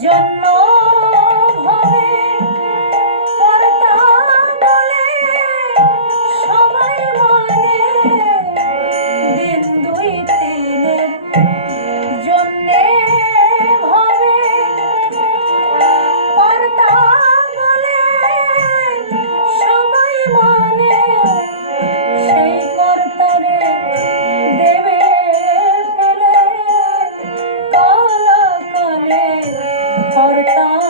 জন্য your thoughts.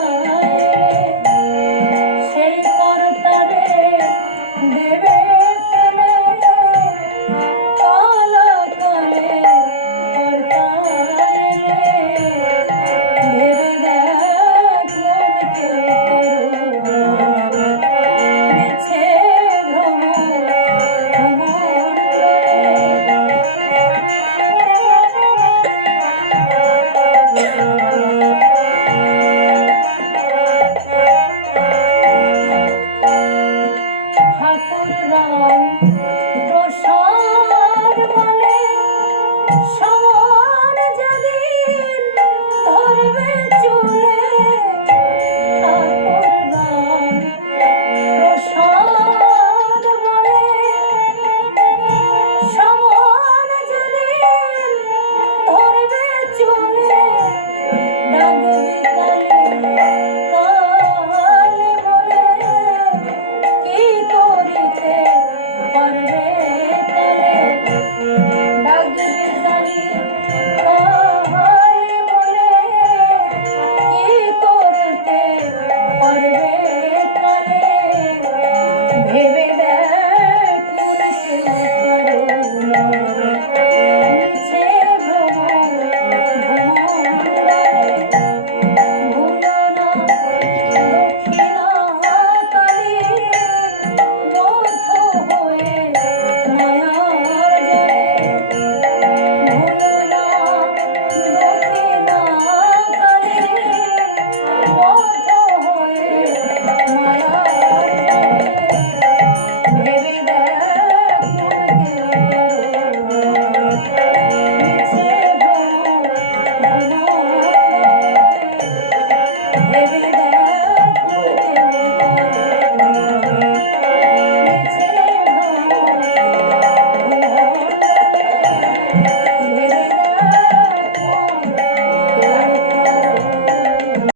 Lord.